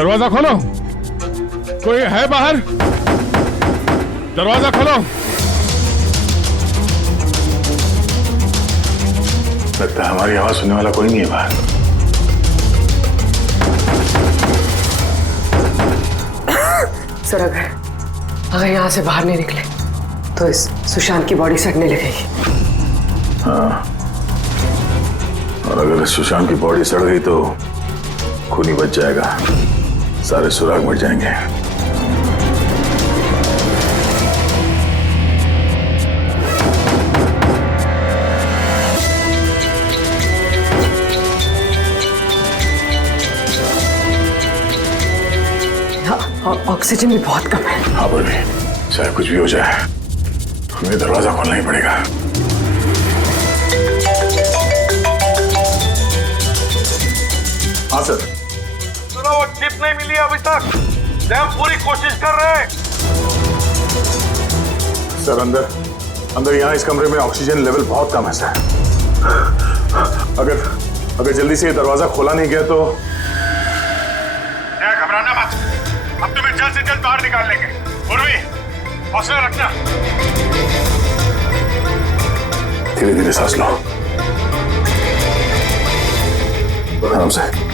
दरवाजा खोलो, कोई है बाहर? दरवाजा खोलो। लगता है हमारी आवाज सुनने वाला कोई नहीं है बाहर। सर अगर यहाँ से बाहर नहीं निकले तो इस सुशांत की बॉडी सड़ने लगेगी। हाँ, और अगर सुशांत की बॉडी सड़ गई तो खून ही बच जाएगा, सारे सुराग मिट जाएंगे। ऑक्सीजन भी बहुत कम है। हाँ पर भी चाहे कुछ भी हो जाए हमें दरवाजा खोलना ही पड़ेगा। हाँ सर। सुनो, वो चिप नहीं मिली अभी तक। हम पूरी कोशिश कर रहे हैं। सर अंदर यहाँ इस कमरे में ऑक्सीजन लेवल बहुत कम है सर। अगर जल्दी से ये दरवाजा खोला नहीं गया तो। घबराना मत, हम तुम्हें जल्द से जल्द बाहर निकाल लेंगे। उर्वी, हौसला रखना। धीरे धीरे सांस लो, आराम से।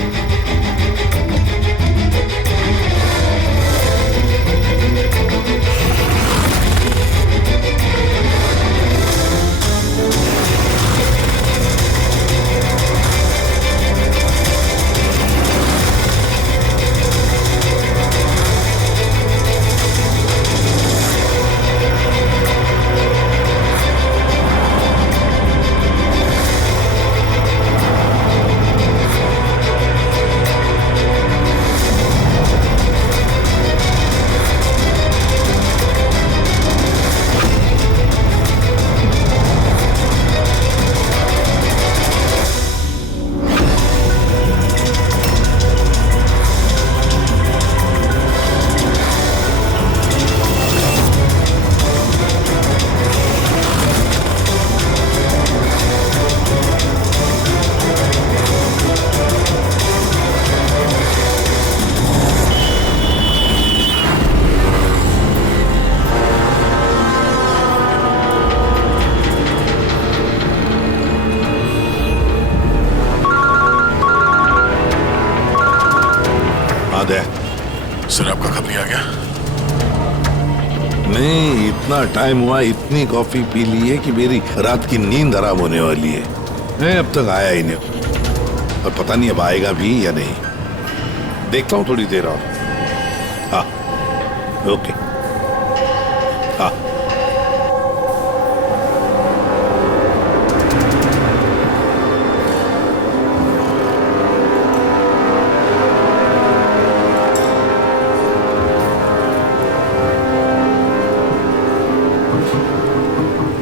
सर आपका कब नहीं आ गया? नहीं, इतना टाइम हुआ, इतनी कॉफी पी ली है कि मेरी रात की नींद हराम होने वाली है। नहीं, अब तक आया ही नहीं और पता नहीं अब आएगा भी या नहीं। देखता हूँ थोड़ी देर और। हाँ, ओके। हाँ,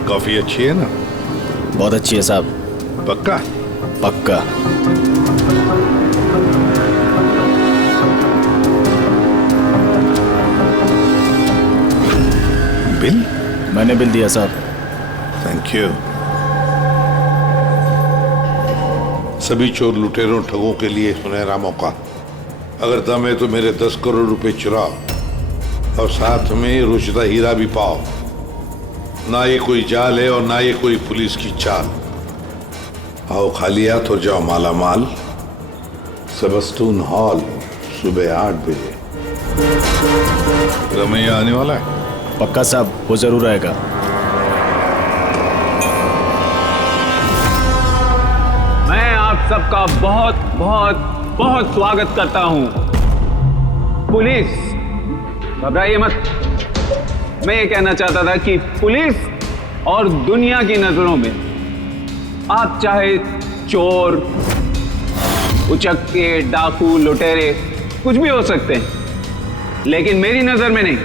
कॉफी अच्छी है ना? बहुत अच्छी है साहब। पक्का? पक्का। बिल? मैंने बिल दिया साहब। Thank you. सभी चोर लुटेरों ठगों के लिए सुनहरा मौका। अगर दम है तो मेरे 10 करोड़ रुपए चुराओ और साथ में रुचिता हीरा भी पाओ। ना ये कोई जाल है और ना ये कोई पुलिस की चाल। आओ खाली हाथ और जाओ माला माल। सेबस्टून हॉल सुबह 8 बजे। रमैया आने वाला है? पक्का साहब, वो जरूर आएगा। मैं आप सबका बहुत बहुत बहुत स्वागत करता हूं। पुलिस, घबराइए मत। मैं ये कहना चाहता था कि पुलिस और दुनिया की नजरों में आप चाहे चोर, उचक्के, डाकू, लुटेरे कुछ भी हो सकते हैं, लेकिन मेरी नजर में नहीं।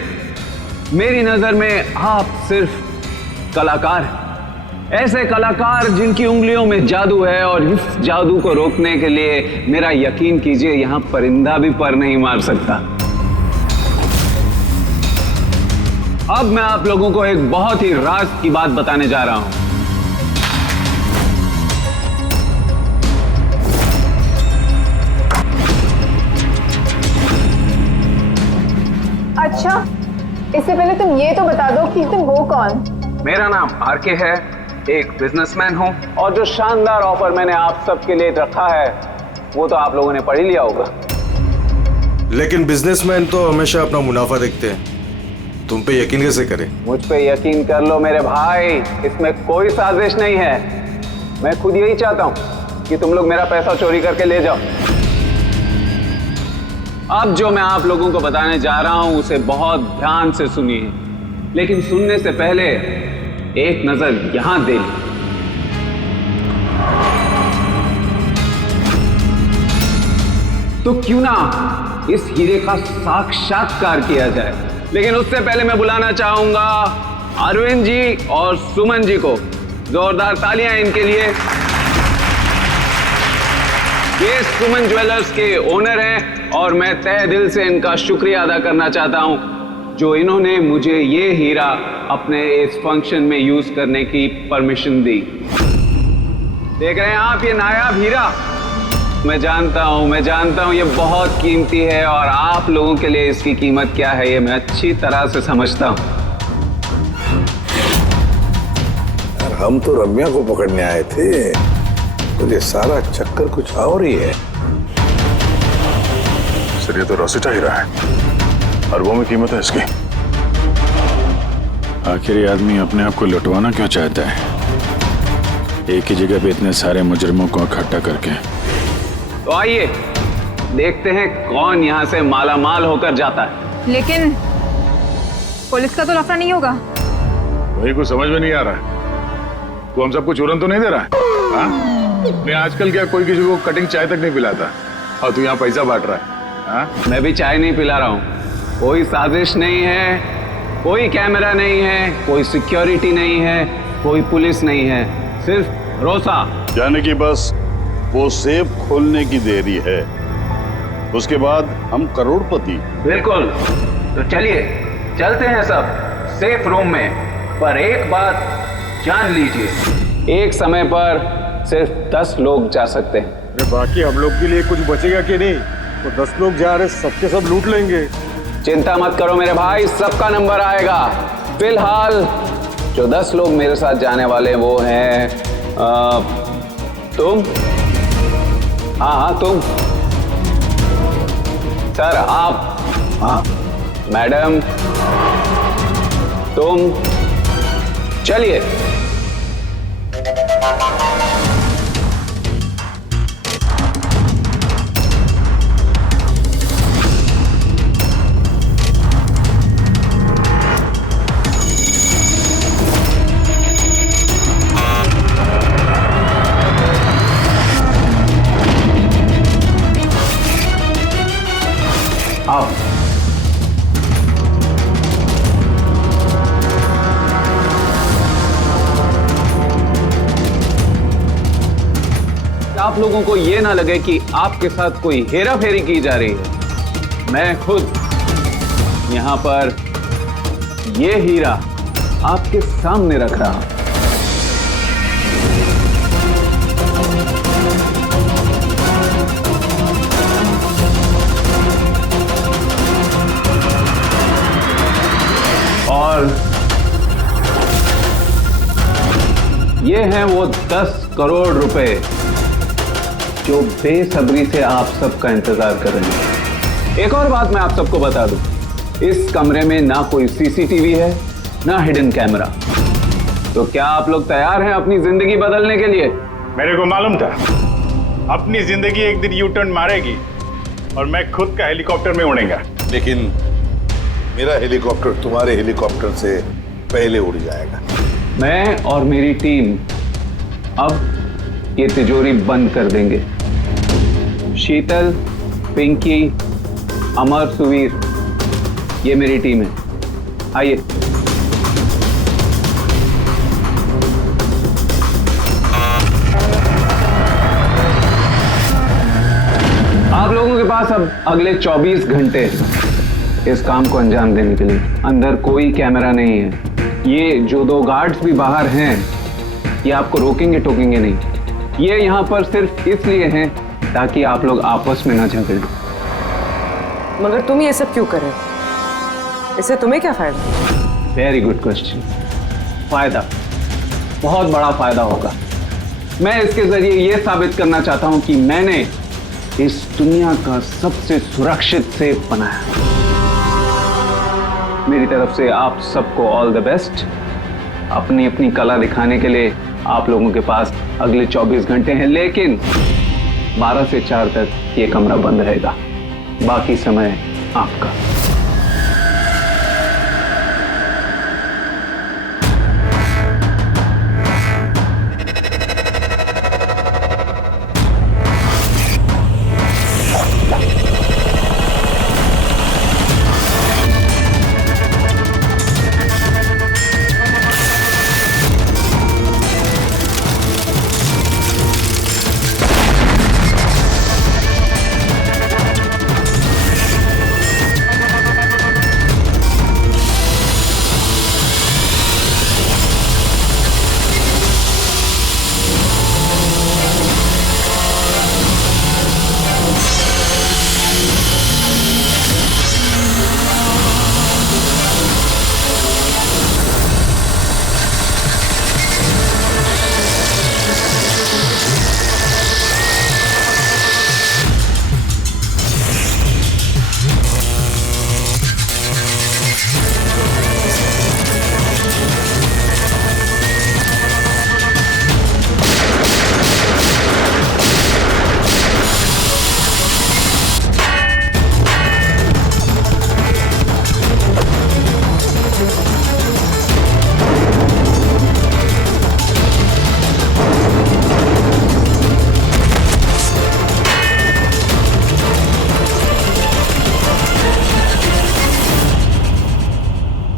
मेरी नजर में आप सिर्फ कलाकार हैं। ऐसे कलाकार जिनकी उंगलियों में जादू है और इस जादू को रोकने के लिए मेरा यकीन कीजिए यहां परिंदा भी पर नहीं मार सकता। अब मैं आप लोगों को एक बहुत ही राज की बात बताने जा रहा हूं। अच्छा, इससे पहले तुम ये तो बता दो कि तुम हो कौन? मेरा नाम आरके है, एक बिजनेसमैन हूँ, और जो शानदार ऑफर मैंने आप सबके लिए रखा है वो तो आप लोगों ने पढ़ ही लिया होगा। लेकिन बिजनेसमैन तो हमेशा अपना मुनाफा देखते हैं, तुम पे यकीन कैसे करें? मुझ पे यकीन कर लो मेरे भाई, इसमें कोई साजिश नहीं है। मैं खुद यही चाहता हूँ कि तुम लोग मेरा पैसा चोरी करके ले जाओ। अब जो मैं आप लोगों को बताने जा रहा हूं उसे बहुत ध्यान से सुनिए, लेकिन सुनने से पहले एक नजर यहां दे ली। तो क्यों ना इस हीरे का साक्षात्कार किया जाए। लेकिन उससे पहले मैं बुलाना चाहूंगा अरविंद जी और सुमन जी को। जोरदार तालियां इनके लिए। ये सुमन ज्वेलर्स के ओनर हैं और मैं तहे दिल से इनका शुक्रिया अदा करना चाहता हूं जो इन्होंने मुझे ये हीरा अपने इस फंक्शन में यूज करने की परमिशन दी। देख रहे हैं आप ये नायाब हीरा? मैं जानता हूं ये बहुत कीमती है और आप लोगों के लिए इसकी कीमत क्या है ये मैं अच्छी तरह से समझता हूं। हम तो रम्या को पकड़ने आए थे, तो ये सारा चक्कर कुछ और ही है। सर ये तो रोसिटा हीरा है, अरबों में कीमत है इसकी। आखिर ये आदमी अपने आप को लुटवाना क्यों चाहता है, एक ही जगह पे इतने सारे मुजरिमों को इकट्ठा करके? तो आइए देखते हैं कौन यहां से मालामाल होकर जाता है। लेकिन पुलिस का तो लफड़ा नहीं होगा? वही कुछ समझ में नहीं आ रहा है। तू हम सबको चूरन तो नहीं दे रहा है? हाँ? मैं आजकल क्या कोई किसी को कटिंग चाय तक नहीं पिलाता और तू यहाँ पैसा बांट रहा है? हाँ? मैं भी चाय नहीं पिला रहा हूं। कोई साजिश नहीं है, कोई कैमरा नहीं है, कोई सिक्योरिटी नहीं है, कोई पुलिस नहीं है, सिर्फ भरोसा। यानी कि बस वो सेफ खोलने की देरी है, उसके बाद हम करोड़पति। बिल्कुल। तो चलिए चलते हैं सब सेफ रूम में। पर एक बात जान लीजिए, एक समय पर सिर्फ 10 लोग जा सकते हैं। अरे बाकी हम लोग के लिए कुछ बचेगा कि नहीं? तो 10 लोग जा रहे, सबके सब लूट लेंगे। चिंता मत करो मेरे भाई, सबका नंबर आएगा। फिलहाल जो 10 लोग मेरे साथ जाने वाले वो हैं तुम। हाँ तुम सर, आप। हाँ मैडम, तुम। चलिए आप। आप लोगों को यह ना लगे कि आपके साथ कोई हेरा फेरी की जा रही है। मैं खुद यहां पर यह हीरा आपके सामने रख रहा हूं। और ये हैं वो 10 करोड़ रुपए जो बेसब्री से आप सबका इंतजार कर रहे हैं। एक और बात मैं आप सबको बता दूं, इस कमरे में ना कोई सीसीटीवी है ना हिडन कैमरा। तो क्या आप लोग तैयार हैं अपनी जिंदगी बदलने के लिए? मेरे को मालूम था अपनी जिंदगी एक दिन यू टर्न मारेगी और मैं खुद का हेलीकॉप्टर में उड़ेगा। लेकिन मेरा हेलीकॉप्टर तुम्हारे हेलीकॉप्टर से पहले उड़ जाएगा। मैं और मेरी टीम अब ये तिजोरी बंद कर देंगे। शीतल, पिंकी, अमर, सुवीर, ये मेरी टीम है। आइए। आप लोगों के पास अब अगले 24 घंटे इस काम को अंजाम देने के लिए। अंदर कोई कैमरा नहीं है। ये जो 2 गार्ड्स भी बाहर हैं ये आपको रोकेंगे टोकेंगे नहीं। ये यहाँ पर सिर्फ इसलिए हैं ताकि आप लोग आपस में ना झगड़ें। मगर तुम ये सब क्यों कर रहे हो? इससे तुम्हें क्या फायदा? Very good question. फायदा, बहुत बड़ा फायदा होगा। मैं इसके जरिए यह साबित करना चाहता हूं कि मैंने इस दुनिया का सबसे सुरक्षित सेफ बनाया। मेरी तरफ से आप सबको ऑल द बेस्ट। अपनी अपनी कला दिखाने के लिए आप लोगों के पास अगले 24 घंटे हैं, लेकिन 12 से 4 तक ये कमरा बंद रहेगा। बाकी समय आपका।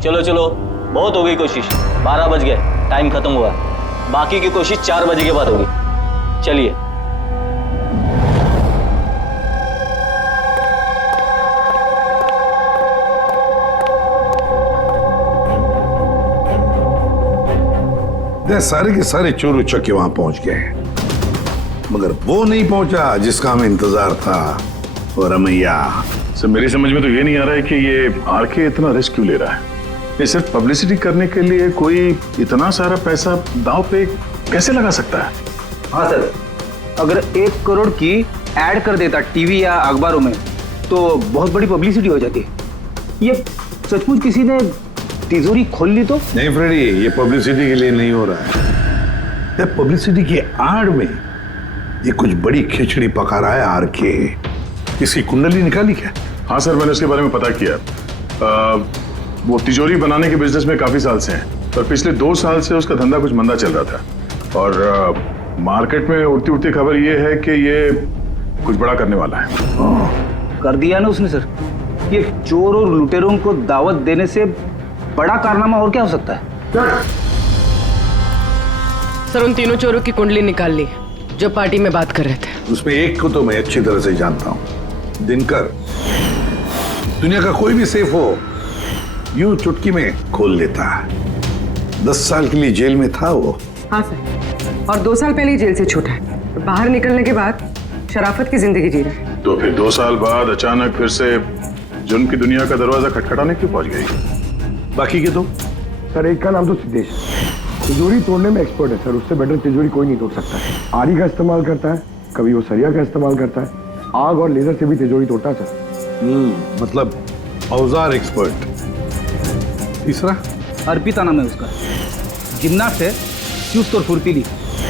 चलो चलो, बहुत हो गई कोशिश। 12 बज गए, टाइम खत्म हुआ। बाकी की कोशिश 4 बजे के बाद होगी। चलिए। सारे के सारे चोर उचक्के वहां पहुंच गए, मगर वो नहीं पहुंचा जिसका हमें इंतजार था। और रमैया, सर मेरी समझ में तो ये नहीं आ रहा है कि ये आरके इतना रिस्क क्यों ले रहा है। ये सिर्फ पब्लिसिटी करने के लिए कोई इतना सारा पैसा दांव पे कैसे लगा सकता है? हाँ सर, अगर 1 करोड़ की ऐड कर देता टीवी या अखबारों में तो बहुत बड़ी पब्लिसिटी हो जाती। ये सचमुच किसी ने तिजोरी खोल ली तो? नहीं फ्रेडी, ये पब्लिसिटी के लिए नहीं हो रहा है। ये पब्लिसिटी की आड़ में ये कुछ बड़ी खिचड़ी पका रहा है आरके। इसकी कुंडली निकाली क्या? हाँ सर, मैंने उसके बारे में पता किया। वो तिजोरी बनाने के बिजनेस में काफी साल से हैं, पर पिछले 2 साल से उसका धंधा कुछ मंदा चल रहा था। और मार्केट में उड़ती उड़ती खबर ये है कि ये कुछ बड़ा करने वाला है। कर दिया ना उसने सर। ये चोर और लुटेरों को दावत देने से बड़ा कारनामा और क्या हो सकता है? सर उन तीनों चोरों की कुंडली निकाल ली जो पार्टी में बात कर रहे थे। उसमें एक को तो मैं अच्छी तरह से जानता हूं, दिनकर। दुनिया का कोई भी सेफ हो यूं चुटकी में खोल लेता है। 10 साल के लिए जेल में था वो। हाँ सर, और 2 साल पहले ही जेल से छूटा है। तो बाहर निकलने के बाद शराफत की जिंदगी जी रहा है। तो फिर 2 साल बाद अचानक फिर से जुर्म की दुनिया का दरवाजा खटखटाने क्यों पहुंच गई? बाकी के दो? सर एक का नाम तो सिद्धेश, तिजोरी तोड़ने में एक्सपर्ट है सर। उससे बेटर तिजोरी कोई नहीं तोड़ सकता है। आरी का इस्तेमाल करता है, कभी वो सरिया का इस्तेमाल करता है, आग और लेजर से भी तिजोरी तोड़ता है सर। मतलब औजार एक्सपर्ट। तीसरा? अर्पिता नाम है उसका। जिम्नास्ट है, चुस्त और फुर्तीली,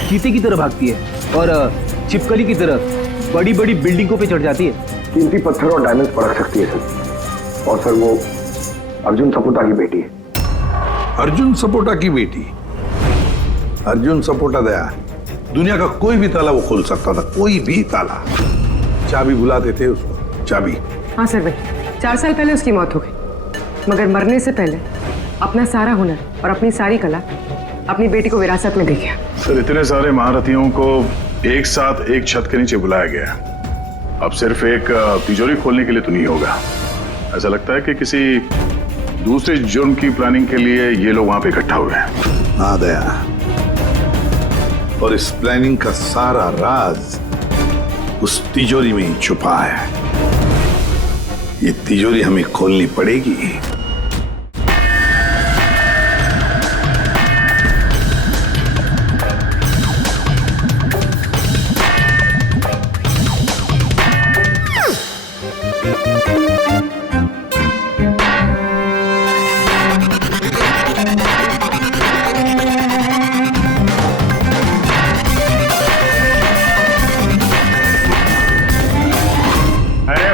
चीते की तरह भागती है और छिपकली की तरह बड़ी बड़ी बिल्डिंगों पे चढ़ जाती है। कीमती पत्थर और डायमंड्स परख सकती है सर। और सर वो अर्जुन सपोटा की बेटी है। अर्जुन सपोटा की बेटी? अर्जुन सपोटा दया दुनिया का कोई भी ताला वो खोल सकता था, कोई भी ताला। चाबी बुलाते थे उसको, चाबी। हाँ सर भाई, 4 साल पहले उसकी मौत हो गई, मगर मरने से पहले अपना सारा हुनर और अपनी सारी कला अपनी बेटी को विरासत में दे गया। सर इतने सारे महारथियों को एक साथ एक छत के नीचे बुलाया गया, अब सिर्फ एक तिजोरी खोलने के लिए तो नहीं होगा। ऐसा लगता है कि किसी दूसरे जुर्म की प्लानिंग के लिए ये लोग वहां पे इकट्ठा हुए हैं। हाँ दया, और इस प्लानिंग का सारा राज उस तिजोरी में ही छुपा है। ये तिजोरी हमें खोलनी पड़ेगी, अरे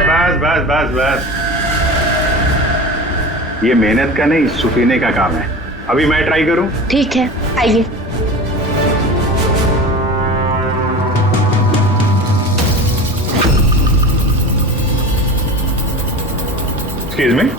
बस बस बस बस, ये मेहनत का नहीं सुफीने का काम है। अभी मैं ट्राई करूं? ठीक है, आइए। Excuse me.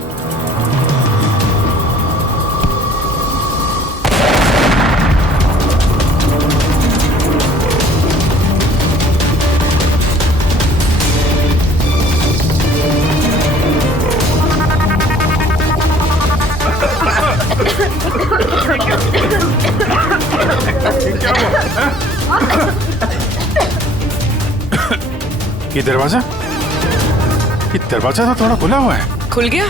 ये दरवाजा तो थोड़ा खुला हुआ है। खुल गया?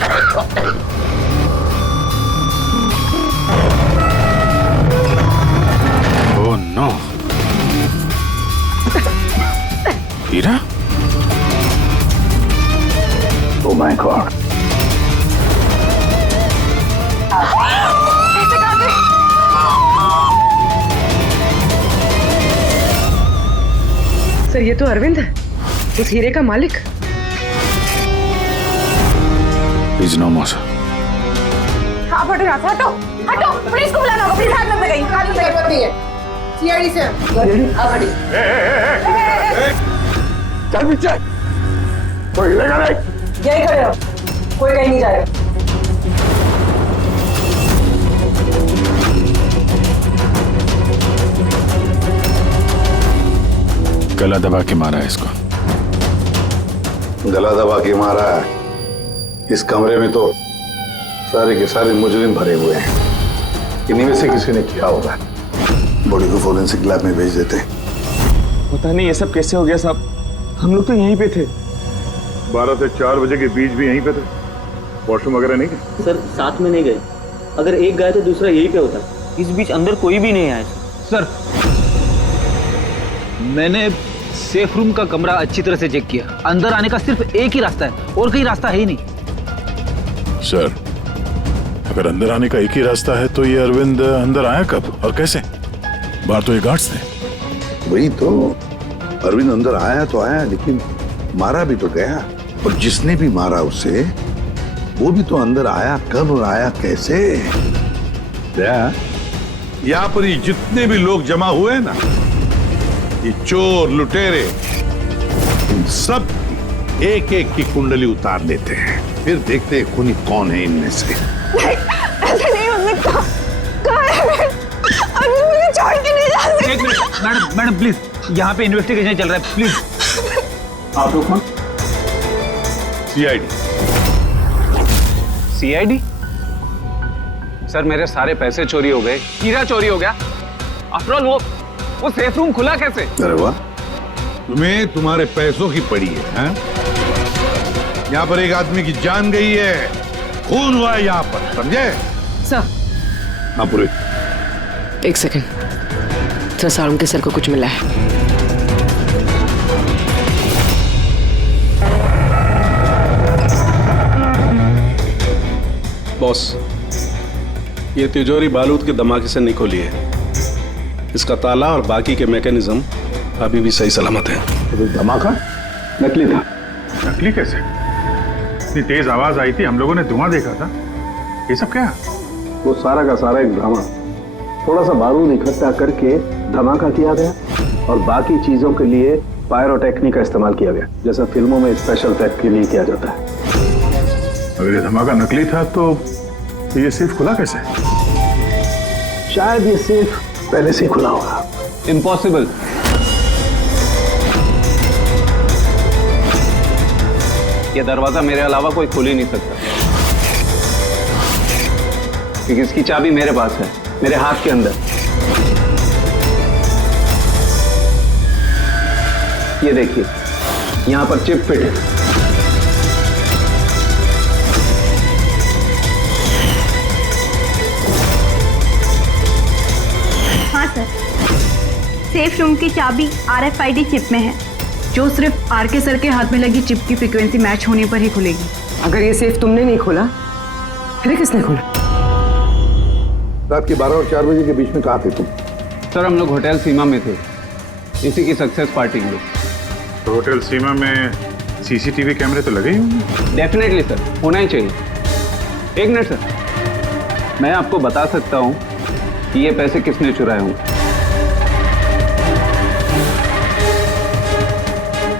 ओह नो, हीरा? ओ माय गॉड, सर ये तो अरविंद है, उस हीरे का मालिक। He's no more, sir. आप हटो यहाँ से, हटो हटो, पुलिस को बुलाना होगा, प्लीज हाथ मत लगाइए, हाथ मत लगाइए। सीआईडी से आप हटिए। चल पीछे, कोई हिलेगा नहीं। यही खड़े रहो, कोई कहीं नहीं जाएगा। गला दबा के मारा है इसको। गला दबा के मारा है। इस कमरे में तो सारे के सारे मुजरिम भरे हुए हैं। इन्हीं में से किसी ने किया होगा। बॉडी को फोरेंसिक लैब में भेज देते। पता नहीं ये सब कैसे हो गया साहब, हम लोग तो यहीं पे थे। 12 से 4 बजे के बीच भी यहीं पे थे। वॉशरूम वगैरह नहीं गए? सर साथ में नहीं गए, अगर एक गया तो दूसरा यहीं पे होता। इस बीच अंदर कोई भी नहीं आया सर। मैंने सेफ रूम का कमरा अच्छी तरह से चेक किया, अंदर आने का सिर्फ एक ही रास्ता है और कहीं रास्ता है ही नहीं। सर, अगर अंदर आने का एक ही रास्ता है तो ये अरविंद अंदर आया कब और कैसे? बाहर तो ये गार्ड्स थे। वही तो, अरविंद अंदर आया तो आया, लेकिन मारा भी तो गया। और जिसने भी मारा उसे, वो भी तो अंदर आया कब और आया कैसे? यहाँ पर ये जितने भी लोग जमा हुए हैं ना, ये चोर लुटेरे, इन सब एक एक की कुंडली उतार लेते हैं, फिर देखते हैं खूनी कौन है इनमें से। ऐसे नहीं हो सकता। कहाँ है अभी? मुझे छोड़ के नहीं जा सकते। एक मिनट मैडम प्लीज, यहाँ पे इन्वेस्टिगेशन चल रहा है, प्लीज। आप लोग कौन? सीआईडी? सर मेरे सारे पैसे चोरी हो गए, हीरा चोरी हो गया। आफ्टर ऑल वो सेफ रूम खुला कैसे? अरे वाह, तुम्हें तुम्हारे पैसों की पड़ी है, हैं? यहाँ पर एक आदमी की जान गई है, खून हुआ है यहाँ पर, समझे? सर हाँ पूरे। एक सेकंड सर, सारुण के सर को कुछ मिला है। बॉस, ये तिजोरी बारूद के धमाके से नहीं खुली है। इसका ताला और बाकी के मैकेनिज्म अभी भी सही सलामत है। तो धमाका नकली था। नकली कैसे? इतनी तेज आवाज आई थी, हम लोगों ने धुआं देखा था। ये सब क्या? वो सारा का सारा एक ड्रामा। थोड़ा सा बारूद इकट्ठा करके धमाका किया गया और बाकी चीजों के लिए पायरोटेक्निक का इस्तेमाल किया गया, जैसा फिल्मों में स्पेशल इफेक्ट के लिए किया जाता है। अगर ये धमाका नकली था तो ये सेफ खुला कैसे? शायद ये सेफ पहले से ही खुला होगा। इम्पॉसिबल। ये दरवाजा मेरे अलावा कोई खोल ही नहीं सकता, क्योंकि इसकी चाबी मेरे पास है, मेरे हाथ के अंदर। ये देखिए, यहां पर चिप फिट है। हाँ सर, सेफ रूम की चाबी RFID चिप में है। जो सिर्फ आरके सर के हाथ में लगी चिप की फ्रीक्वेंसी मैच होने पर ही खुलेगी। अगर ये सेफ तुमने नहीं खोला फिर किसने खोला? रात के 12 और 4 बजे के बीच में कहाँ थे तुम? सर हम लोग होटल सीमा में थे, इसी की सक्सेस पार्टी के लिए। तो होटल सीमा में सीसीटीवी कैमरे तो लगे ही होंगे। डेफिनेटली सर, होना ही चाहिए। एक मिनट सर, मैं आपको बता सकता हूँ कि ये पैसे किसने चुराए होंगे।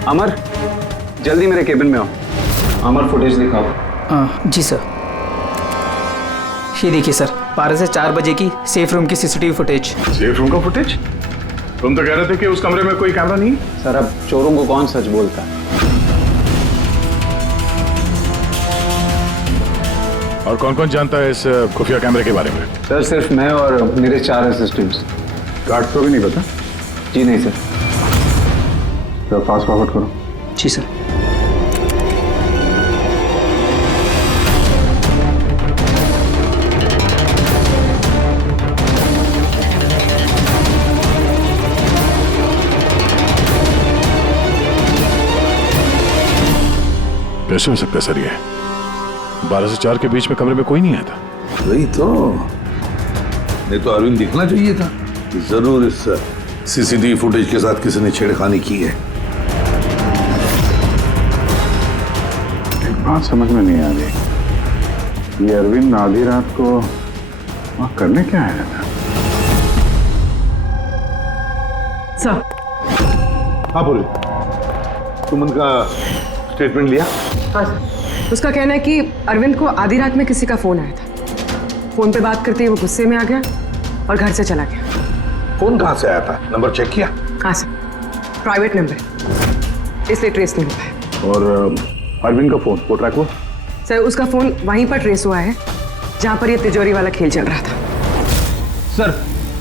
अमर, जल्दी मेरे केबिन में आओ। अमर, फुटेज दिखाओ। जी सर। ये देखिए सर, 12 से 4 बजे की सेफ रूम की सीसीटीवी फुटेज। सेफ रूम का फुटेज? तुम तो कह रहे थे कि उस कमरे में कोई कैमरा नहीं। सर अब चोरों को कौन सच बोलता है? और कौन कौन जानता है इस खुफिया कैमरे के बारे में? सर सिर्फ मैं और मेरे 4 असिस्टेंट्स। गार्ड को भी नहीं पता? जी नहीं सर। तो फास्ट फॉरवर्ड करो। जी सर। कैसे हो सकता है सर ये? 12 से 4 के बीच में कमरे में कोई नहीं आया था। वही तो, नहीं तो अरविंद दिखना चाहिए था। जरूर इस सीसीटीवी फुटेज के साथ किसी ने छेड़खानी की है। एक बात समझ में नहीं आ रही, ये अरविंद आधी रात को वहां करने क्या आया था? सर। हाँ बोले, तुम उनका स्टेटमेंट लिया? हाँ सर। उसका कहना है कि अरविंद को आधी रात में किसी का फोन आया था। फोन पे बात करते ही वो गुस्से में आ गया और घर से चला गया। फोन कहाँ से आया था? नंबर चेक किया? हाँ सर, प्राइवेट नंबर है, इसलिए ट्रेस नहीं हो पाया। और अरविंद का फोन वो ट्रैक हुआ? सर उसका फोन वहीं पर ट्रेस हुआ है जहाँ पर ये तिजोरी वाला खेल चल रहा था। सर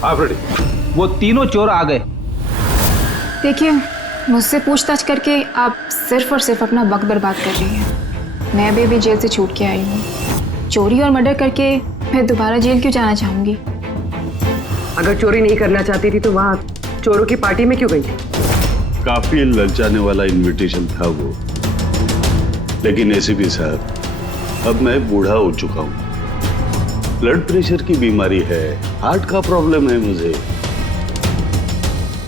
हाँ फ्रेडी, वो तीनों चोर आ गए। देखिए, मुझसे पूछताछ करके आप सिर्फ और सिर्फ अपना वक्त बर्बाद कर रही हैं। मैं अभी जेल से छूट के आई हूँ। चोरी और मर्डर करके मैं दोबारा जेल क्यों जाना चाहूँगी? अगर चोरी नहीं करना चाहती थी तो वहाँ चोरों की पार्टी में क्यों गई थी? काफी ललचाने वाला इनविटेशन था वो, लेकिन एसीपी साहब, अब मैं बूढ़ा हो चुका हूँ। ब्लड प्रेशर की बीमारी है, हार्ट का प्रॉब्लम है मुझे।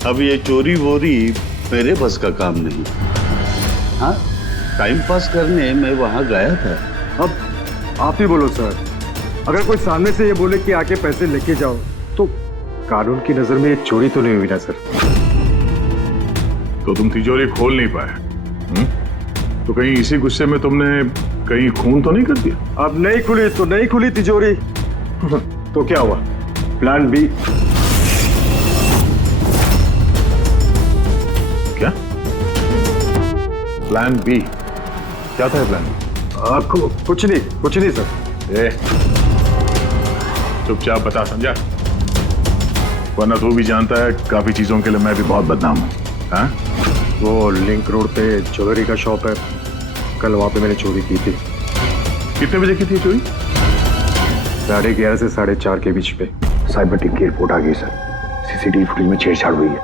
अब ये चोरी वोरी मेरे बस का काम नहीं। हाँ, टाइम पास करने मैं वहां गया था। अब आप ही बोलो सर, अगर कोई सामने से ये बोले कि आके पैसे लेके जाओ तो कानून की नजर में ये चोरी तो नहीं हुई ना सर? तो तुम तिजोरी खोल नहीं पाए? तो कहीं इसी गुस्से में तुमने कहीं खून तो नहीं कर दिया? अब नहीं खुली तो नहीं खुली तिजोरी। तो क्या हुआ? Plan B. क्या प्लान बी? क्या था प्लान बी? आपको कुछ नहीं सर। चुपचाप बता समझा, वरना तू भी जानता है काफी चीजों के लिए मैं भी बहुत बदनाम हूँ। हाँ? वो लिंक रोड पे ज्वेलरी का शॉप है, कल वहां पे मैंने चोरी की थी। कितने बजे की थी चोरी? 11:30 से 4:30 के बीच पे। साइबर टीम की रिपोर्ट आ गई सर। सीसीटीवी फुटेज में छेड़छाड़ हुई है।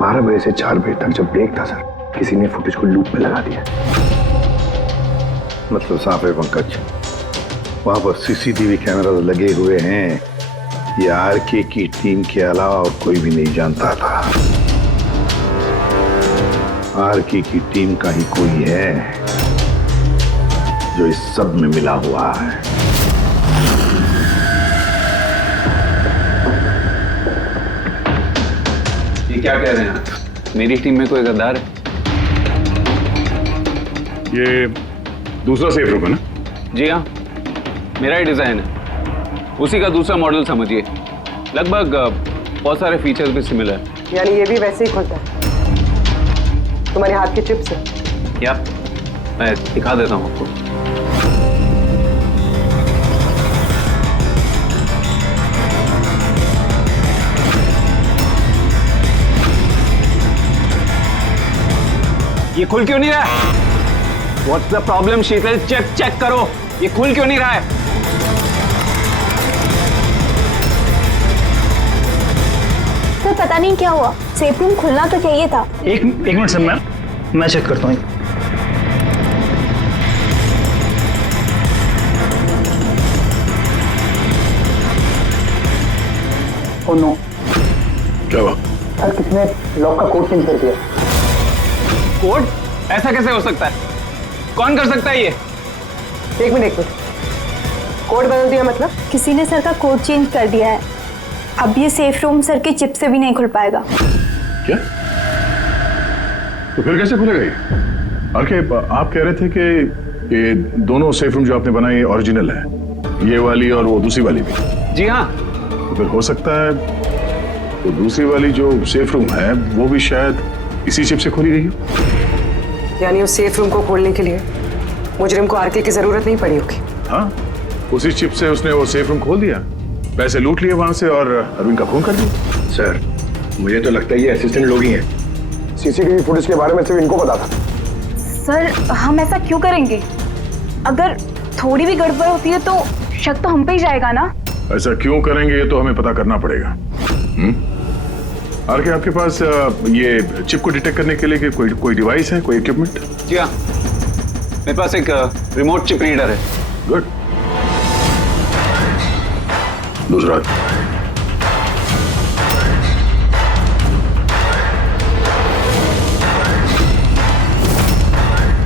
12 बजे से 4 बजे तक जब ब्रेक था सर, किसी ने फुटेज को लूप में लगा दिया। मतलब साफ है पंकज, वहां पर सीसीटीवी कैमरा लगे हुए हैं। ये आरके की टीम के अलावा और कोई भी नहीं जानता था। आरके की टीम का ही कोई है जो इस सब में मिला हुआ है। ये क्या कह रहे हैं आप? मेरी टीम में कोई गद्दार है? ये दूसरा सेफ रूम है ना? जी हाँ, मेरा ही डिजाइन है, उसी का दूसरा मॉडल समझिए। लगभग बहुत सारे फीचर्स भी सिमिलर है। यानी ये भी वैसे ही खुलता है तुम्हारे हाथ के चिप से? क्या? मैं दिखा देता हूँ आपको। ये खुल क्यों नहीं रहा है? What's the problem, Sheetal? Check करो, ये खुल क्यों नहीं रहा है? सर पता नहीं क्या हुआ, सेफ रूम खुलना तो चाहिए था। एक मिनट सर मैम, मैं चेक करता हूँ। ओ नो क्या हुआ? सर, किसने लॉक का कोड चेंज कर दिया? कोड? ऐसा कैसे हो सकता है? कौन कर सकता है ये? एक मिनट कोड बदल दिया मतलब? किसी ने सर का कोड चेंज कर दिया है। अब ये सेफ रूम सर के चिप से भी नहीं खुल पाएगा। क्या? तो फिर कैसे खुलेगा ये? आरके, आप कह रहे थे कि ये दोनों सेफ रूम जो आपने बनाए ओरिजिनल है, ये वाली और वो दूसरी वाली भी? जी हाँ। तो फिर हो सकता है वो दूसरी वाली जो सेफ रूम है वो भी शायद इसी चिप से खोली गई हो। यानी उस सेफ रूम को खोलने के लिए मुजरिम को आरके की जरूरत नहीं पड़ी होगी। हाँ, उसी चिप से उसने वो सेफ रूम खोल दिया, पैसे लूट लिए वहां से और अरविंद का खून कर दिया। सर, मुझे तो लगता है ये असिस्टेंट लोग ही हैं। सीसीटीवी फुटेज के बारे में सिर्फ इनको पता था। सर, हम ऐसा क्यों करेंगे? अगर थोड़ी भी गड़बड़ होती है तो शक तो हम पे ही जाएगा ना। ऐसा क्यों करेंगे ये तो हमें पता करना पड़ेगा। आरके, आपके पास ये चिप को डिटेक्ट करने के लिए कोई डिवाइस है, कोई इक्विपमेंट? जी हाँ, मेरे पास एक रिमोट चिप रीडर है। गुड। दूसरा?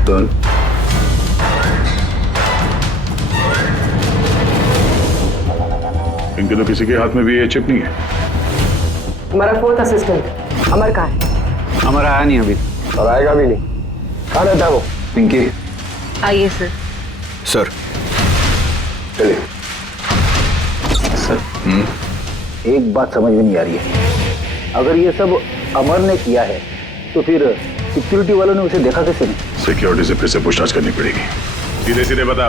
डन। इनके तो किसी के हाथ में भी ये चिप नहीं है। हमारा फोर्थ असिस्टेंट अमर कहाँ है? अमर आया नहीं अभी। और आएगा भी नहीं। कहाँ रहता है वो? पिंकी। आइए सर। सर, चलिए। सर, एक बात समझ में नहीं आ रही है। अगर ये सब अमर ने किया है तो फिर सिक्योरिटी वालों ने उसे देखा कैसे नहीं? सिक्योरिटी से फिर से पूछताछ करनी पड़ेगी। सीधे सीधे बता,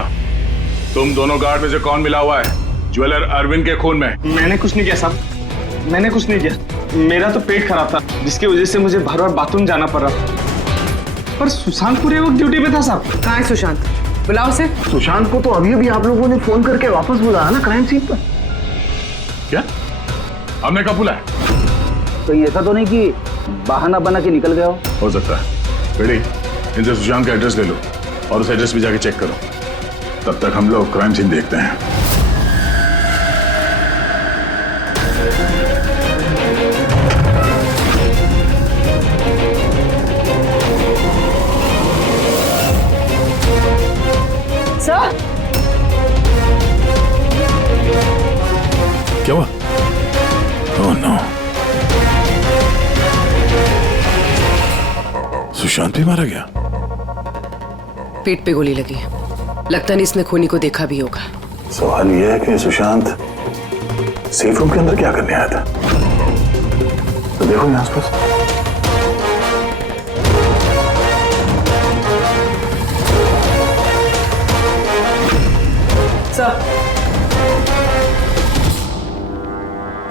तुम दोनों गार्ड में से कौन मिला हुआ है ज्वेलर अरविंद के खून में? मैंने कुछ नहीं किया साहब, मैंने कुछ नहीं किया। मेरा तो पेट खराब था जिसकी वजह से मुझे बार बार बाथरूम जाना पड़ रहा। पर सुशांत पूरे वक्त ड्यूटी पे था साहब। कहाँ है सुशांत? बुलाओ से। सुशांत को तो अभी अभी आप लोगों ने फोन करके वापस बुलाया ना क्राइम सीन पर। क्या? हमने कब बुलाया? तो ये ऐसा तो नहीं कि बहाना बना के निकल गया हो सकता है। बेटी, इनसे सुशांत का एड्रेस ले लो और उस एड्रेस पे जाके चेक करो। तब तक हम लोग क्राइम सीन देखते हैं। सर, क्या हुआ? ओह नो, सुशांत भी मारा गया। पीठ पे गोली लगी है। लगता नहीं इसने खूनी को देखा भी होगा। सवाल यह है कि सुशांत सेफ रूम के अंदर क्या करने आया था? तो देखो यहाँ आसपास। सर,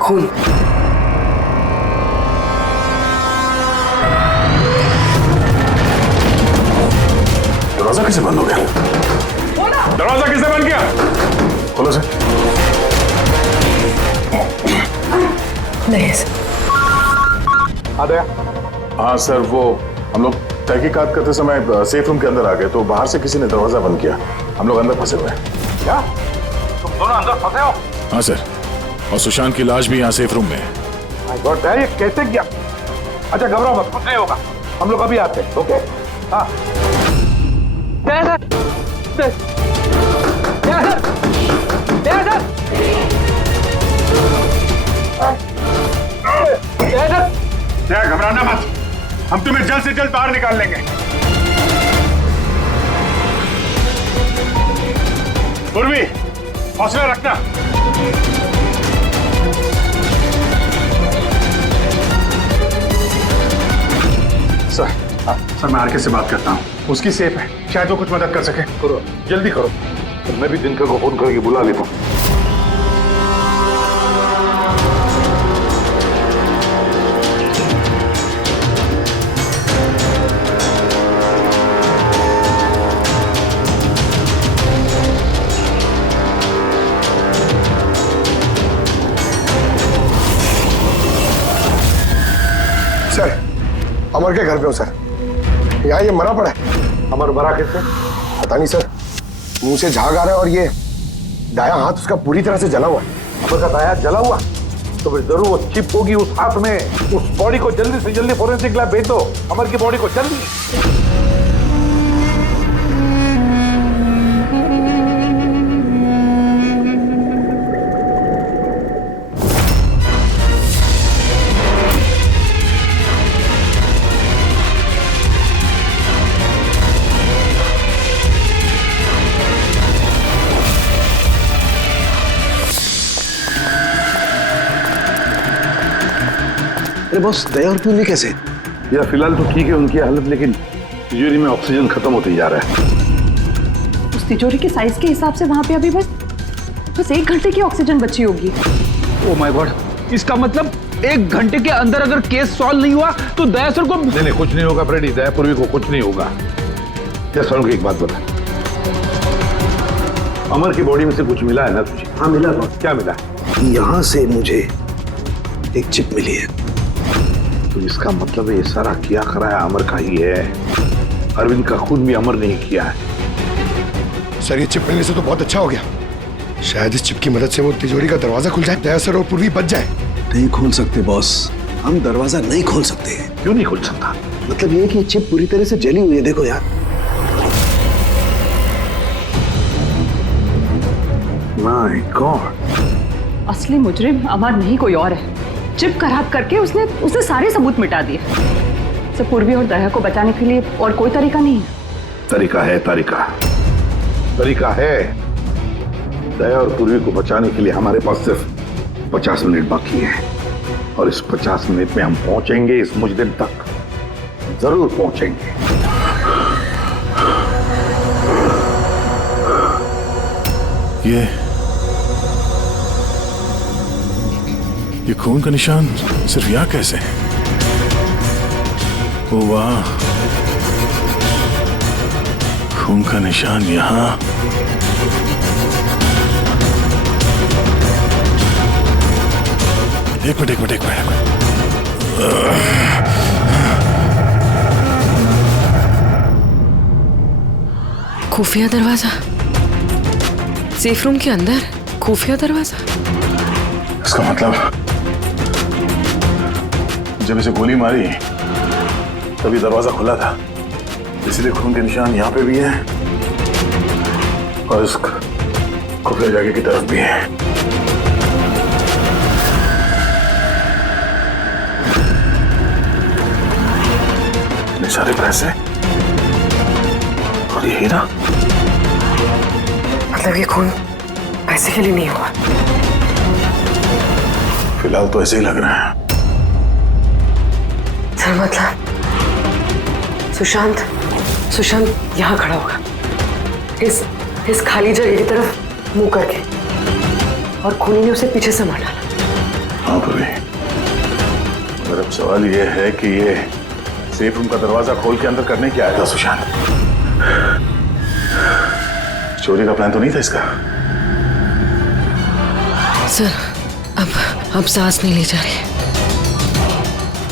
खून। दरवाजा कैसे बंद हो गया? दरवाजा किसने बंद किया? खोलो सर। नहीं सर। आ गया। हाँ सर, वो हम लोग तहकीकात करते समय सेफ रूम के अंदर आ गए तो बाहर से किसी ने दरवाजा बंद किया। हम लोग अंदर फंसे हुए हैं। क्या? तुम दोनों अंदर फंसे हो? हाँ सर, और सुशांत की लाश भी यहाँ सेफ रूम में है। माय गॉड, ये कैसे किया? अच्छा घबराओ मत, कुछ नहीं होगा। हम लोग अभी आते हैं। ओके? हाँ। घबराना मत, हम तुम्हें जल्द से जल्द बाहर निकाल लेंगे। पूर्वी, हौसला रखना। सर, मैं आरके से बात करता हूँ। उसकी सेफ है, शायद वो कुछ मदद कर सके। करो, जल्दी करो। मैं भी दिनकर को फोन करके बुला लेता हूँ। सर, अमर के घर पे हो सर। यहाँ ये मरा पड़ा है। अमर मरा कैसे पता नहीं सर, मुंह से झाग आ रहा है और ये दाया हाथ उसका पूरी तरह से जला हुआ है। अमर का दाया जला हुआ तो फिर जरूर वो चिप होगी उस हाथ में। उस बॉडी को जल्दी से जल्दी फोरेंसिक लैब भेज दो, अमर की बॉडी को जल्दी। अरे बॉस, दया और पूर्वी कैसे? यार फिलहाल तो ठीक है उनकी हालत, लेकिन तिजोरी में ऑक्सीजन खत्म होते जा रहा है। उस तिजोरी के साइज के हिसाब से वहां पे अभी बस 1 घंटे की ऑक्सीजन बची होगी। ओ माय गॉड, इसका मतलब 1 घंटे के अंदर अगर केस सॉल्व नहीं हुआ तो दया सर को नहीं कुछ नहीं होगा फ्रेडी, दया पूर्वी को कुछ नहीं होगा। क्या सर को एक बात बता, अमर की बॉडी में से कुछ मिला है ना तुझे? हाँ मिला बॉस। क्या मिला? यहाँ से मुझे एक चिप मिली है। तो इसका मतलब ये सारा किया कराया अमर का ही है। अरविंद का खून भी अमर नहीं किया है। सर ये चिप मिलने से तो बहुत अच्छा हो गया। शायद इस चिप की मदद से वो तिजोरी का दरवाजा खुल जाए, दया सर और पूर्वी बच जाए। नहीं खोल सकते बॉस, हम दरवाजा नहीं खोल सकते। क्यों नहीं खोल सकता? मतलब ये कि चिप पूरी तरह से जली हुई है, देखो यार। माय गॉड, असली मुजरिम अमर नहीं कोई और है। चिप खराब करके उसने सारे सबूत मिटा दिए। से पूर्वी और दया को बचाने के लिए और कोई तरीका नहीं है। तरीका है, तरीका है। दया और पूर्वी को बचाने के लिए हमारे पास सिर्फ 50 मिनट बाकी है, और इस 50 मिनट में हम पहुंचेंगे इस मुजरिम तक, जरूर पहुंचेंगे। ये खून का निशान सिर्फ यहाँ कैसे? ओ वाह, खून का निशान यहाँ। एक मिनट। खुफिया दरवाजा, सेफ रूम के अंदर खुफिया दरवाजा। इसका मतलब जब इसे गोली मारी तभी दरवाजा खुला था, इसलिए खून के निशान यहाँ पे भी है और इस खुफिया जगह की तरफ भी है। इतने सारे पैसे और ये हीरा, मतलब ये खून पैसे के लिए नहीं हुआ। फिलहाल तो ऐसे ही लग रहा है। सर मतलब सुशांत यहाँ खड़ा होगा, इस खाली जगह की तरफ मुंह करके, और खूनी ने उसे पीछे से मार डाला। हाँ पूर्वी, मगर अब सवाल ये है कि ये सेफ रूम का दरवाजा खोल के अंदर करने क्या आया था सुशांत? चोरी का प्लान तो नहीं था इसका? सर अब सांस नहीं ले जा रही।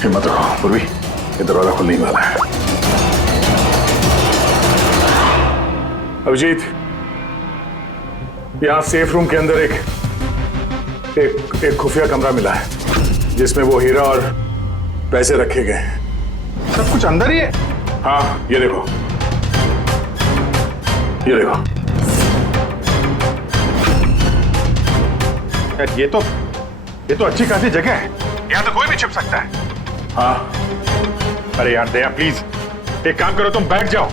हिम्मत रखो पूर्वी, ये दरवाजा खुलने वाला है। अभिजीत, यहाँ सेफ रूम के अंदर एक खुफिया कमरा मिला है जिसमें वो हीरा और पैसे रखे गए हैं। सब कुछ अंदर ही है? हाँ, ये देखो। यार ये तो अच्छी खासी जगह है, यहाँ तो कोई भी छिप सकता है। हाँ। अरे यार दया प्लीज एक काम करो, तुम बैठ जाओ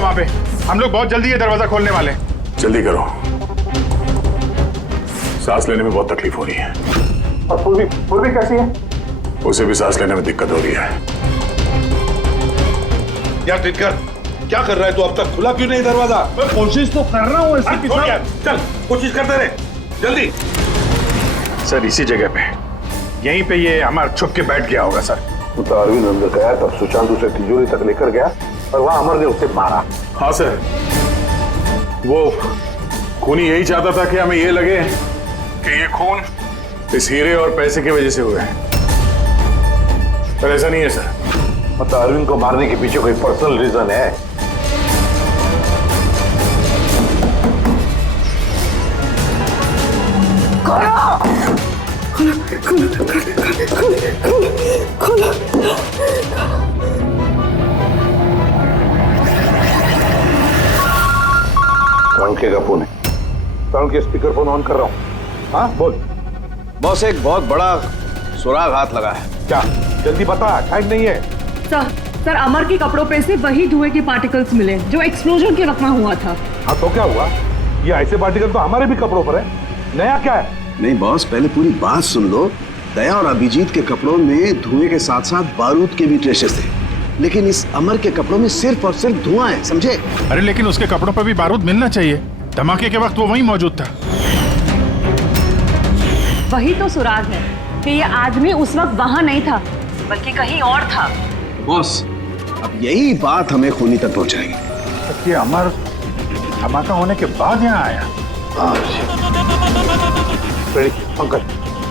वहां पे, हम लोग बहुत जल्दी ये दरवाजा खोलने वाले हैं। जल्दी करो, सांस लेने में बहुत तकलीफ हो रही है। और पूर्वी कैसी है? उसे भी सांस लेने में दिक्कत हो रही है। यार दिनकर, क्या कर रहा है तू? अब तक खुला क्यों नहीं दरवाजा? मैं कोशिश तो कर रहा हूँ। चल कोशिश करते रहे, जल्दी। सर इसी जगह पे, यहीं पे ये अमर छुप के बैठ गया होगा सर। तो अरविंद अंदर गया तब सुशांत उसे तिजोरी तक लेकर गया और वहां अमर ने उसे मारा। हाँ सर, वो खूनी यही चाहता था कि हमें ये लगे कि ये खून इस हीरे और पैसे की वजह से हुआ है, पर ऐसा नहीं है सर। मतलब अरविंद को मारने के पीछे कोई पर्सनल रीजन है? तरुण का फोन है। तरुण के स्पीकर फोन ऑन कर रहा हूँ। हाँ बोल। बॉस, एक बहुत बड़ा सुराग हाथ लगा है। क्या? जल्दी बता, टाइम नहीं है। सर अमर के कपड़ों पे से वही धुएं के पार्टिकल्स मिले जो एक्सप्लोजन के वक्त में हुआ था। हाँ तो क्या हुआ? ये ऐसे पार्टिकल तो हमारे भी कपड़ों पर है। नया क्या है? नहीं बॉस, पहले पूरी बात सुन लो। दया और अभिजीत के कपड़ों में धुएं के साथ साथ बारूद के भी ट्रेसेस थे, लेकिन इस अमर के कपड़ों में सिर्फ और सिर्फ धुआं है, समझे? अरे लेकिन उसके कपड़ों पर भी बारूद मिलना चाहिए। धमाके के वक्त वो वहीं मौजूद था। वही तो सुराग है कि ये आदमी उस वक्त वहां नहीं था बल्कि कहीं और था। बॉस, अब यही बात हमें खूनी तक पहुंचाएगी। ये अमर धमाका होने के बाद यहाँ आया। पंकज,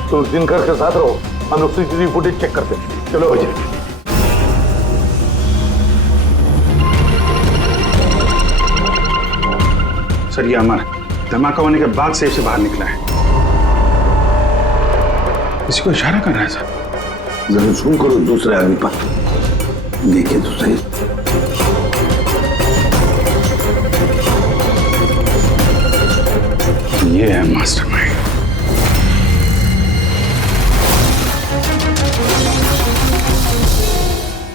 तुम दिनकर के साथ रहो, हम लोग सीसीटीवी फुटेज चेक करते हैं। चलो भैया। सर ये अमर धमाका होने के बाद सेफ से बाहर निकला है। किसी को इशारा कर रहा है सर। जरा जूम करो दूसरे आदमी पर, देखिए तो सही। ये है मास्टरमाइंड।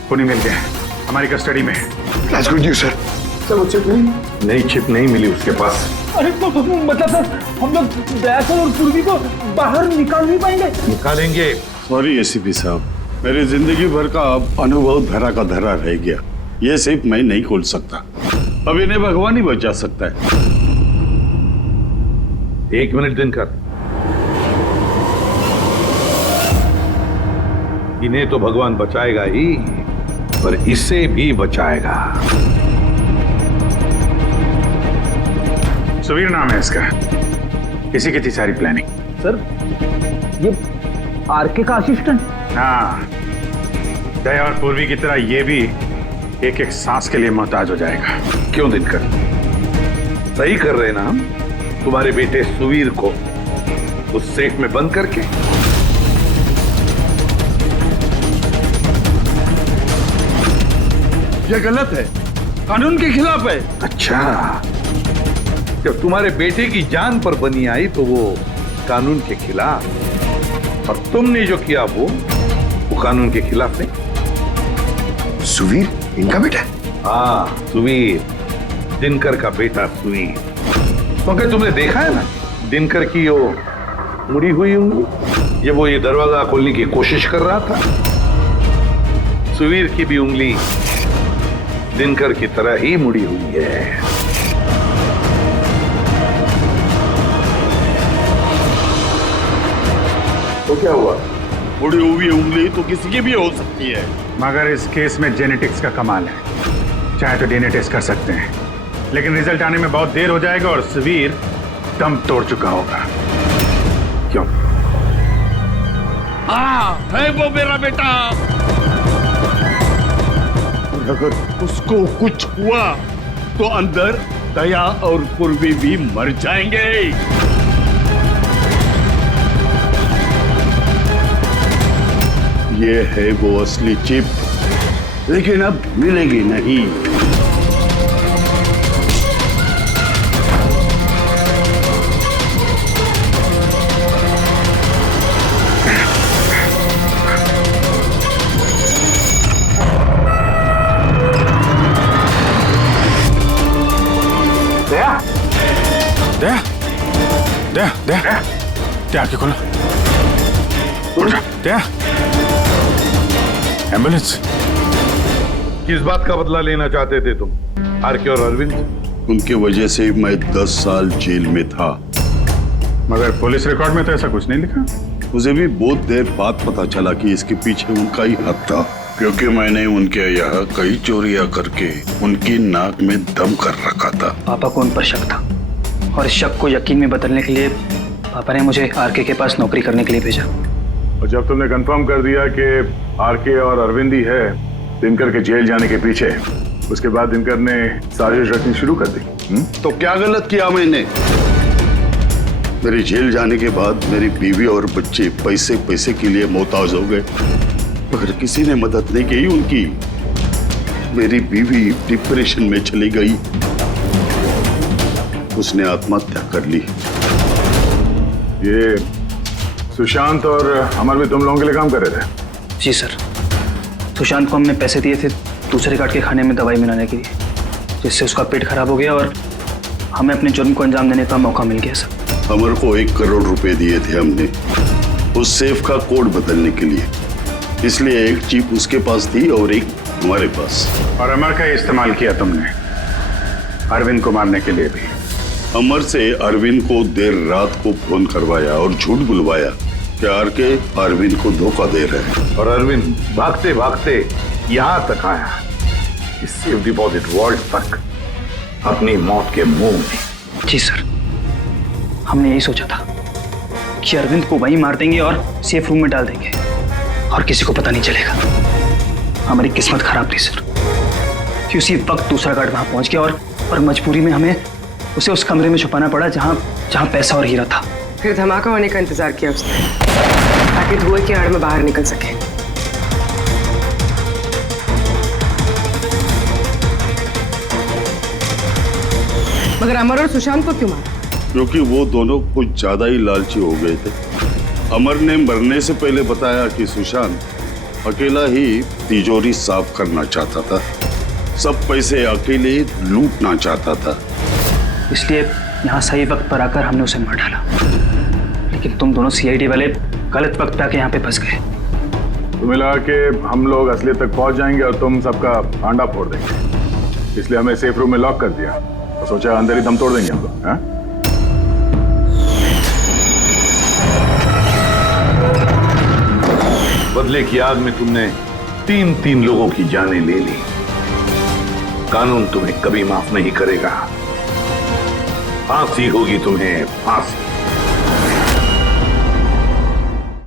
पुनी मिल गया, हमारी कस्टडी में है। That's good news, sir. Sir वो चिप नहीं चिप नहीं मिली उसके पास। अरे मतलब सर, हम लोग दया सर और पूर्वी को बाहर निकाल नहीं पाएंगे? निकालेंगे। सॉरी एसीपी साहब, मेरी जिंदगी भर का अनुभव धरा का धरा रह गया। ये सिर्फ मैं नहीं खोल सकता, अब इन्हें भगवान ही बचा सकता है। 1 मिनट दिनकर, इन्हें तो भगवान बचाएगा ही, पर इसे भी बचाएगा। सुवीर नाम है इसका। इसी की थी सारी प्लानिंग। सर ये आरके का असिस्टेंट? हाँ, दया और पूर्वी की तरह ये भी एक एक सांस के लिए मोहताज हो जाएगा। क्यों दिनकर? सही कर रहे ना हम? तुम्हारे बेटे सुवीर को उस सेफ में बंद करके। ये गलत है, कानून के खिलाफ है। अच्छा, जब तुम्हारे बेटे की जान पर बनी आई तो वो कानून के खिलाफ, और तुमने जो किया वो कानून के खिलाफ नहीं। सुवीर इनका बेटा? हाँ सुवीर, दिनकर का बेटा सुवीर। क्योंकि तुमने देखा है ना दिनकर की वो मुड़ी हुई उंगली, जब वो ये दरवाजा खोलने की कोशिश कर रहा था। सुवीर की भी उंगली दिनकर की तरह ही मुड़ी हुई है। तो क्या हुआ? मुड़ी हुई उंगली तो किसी की भी हो सकती है, मगर इस केस में जेनेटिक्स का कमाल है। चाहे तो डीएनए टेस्ट कर सकते हैं, लेकिन रिजल्ट आने में बहुत देर हो जाएगा और सुवीर दम तोड़ चुका होगा। क्यों? हाँ, है वो मेरा बेटा। अगर उसको कुछ हुआ तो अंदर दया और पूर्वी भी मर जाएंगे। ये है वो असली चिप, लेकिन अब मिलेगी नहीं। दया, दया, दया, दया आंखें खोलो। उठ जा, दया। एम्बुलेंस। किस बात का बदला लेना चाहते थे तुम, आरके और अरविंद? उनके वजह से मैं 10 साल जेल में था। मगर पुलिस रिकॉर्ड में तो ऐसा कुछ नहीं लिखा। मुझे भी बहुत देर बाद पता चला कि इसके पीछे उनका ही हाथ था, क्योंकि मैंने उनके यहाँ कई चोरियां करके उनकी नाक में दम कर रखा था। पापा को उन पर शक था और इस शक को यकीन में बदलने के लिए पापा ने मुझे आरके के पास नौकरी करने के लिए भेजा। और जब तुमने कंफर्म कर दिया कि आरके और अरविंद ही है, दिनकर के जेल जाने के पीछे उसके बाद दिनकर ने साजिश रखनी शुरू कर दी। तो क्या गलत किया मैंने? मेरे जेल जाने के बाद मेरी बीवी और बच्चे पैसे पैसे के लिए मोहताज हो गए, मगर किसी ने मदद नहीं की उनकी। मेरी बीवी डिप्रेशन में चली गई, उसने आत्महत्या कर ली। ये सुशांत और अमर भी तुम लोगों के लिए काम कर रहे थे? जी सर, सुशांत को हमने पैसे दिए थे दूसरे गार्ड के खाने में दवाई मिलाने के लिए, जिससे उसका पेट खराब हो गया और हमें अपने जुर्म को अंजाम देने का मौका मिल गया सर। अमर को 1 करोड़ रुपए दिए थे हमने उस सेफ का कोड बदलने के लिए, इसलिए एक चिप उसके पास थी और एक हमारे पास। और अमर का इस्तेमाल किया तुमने अरविंद को मारने के लिए भी? अमर से अरविंद को देर रात को फोन करवाया और झूठ बुलवाया कि आरके अरविंद को धोखा दे रहे हैं। और अरविंद भागते भागते यहां तक आया, इस सेफ डिपॉजिट वॉल्ट तक, अपनी मौत के मुंह में। जी सर, हमने यही सोचा था कि अरविंद को वहीं मार देंगे और सेफ रूम में डाल देंगे और किसी को पता नहीं चलेगा। हमारी किस्मत खराब थी सर कि उसी वक्त दूसरा गार्ड वहां पहुंच गया और मजबूरी में हमें उसे उस कमरे में छुपाना पड़ा जहां पैसा और हीरा था। फिर धमाका होने का इंतजार किया उसने ताकि धुएं की आड़ में बाहर निकल सके। मगर अमर और सुशांत को क्यों मारा? क्योंकि वो दोनों कुछ ज्यादा ही लालची हो गए थे। अमर ने मरने से पहले बताया कि सुशांत अकेला ही तिजोरी साफ करना चाहता था, सब पैसे अकेले लूटना चाहता था, इसलिए यहाँ सही वक्त पर आकर हमने उसे मार डाला। लेकिन तुम दोनों सीआईडी वाले गलत वक्त पे आके यहाँ पे फंस गए। तुम्हें लगा कि हम लोग असलियत तक पहुंच जाएंगे और तुम सबका आंडा फोड़ देंगे, इसलिए हमें सेफ रूम में लॉक कर दिया और सोचा अंदर ही दम तोड़ देंगे हम लोग। हाँ? बदले की आग में तुमने 3 लोगों की जानें ले ली। कानून तुम्हें कभी माफ नहीं करेगा। फांसी होगी तुम्हें, फांसी।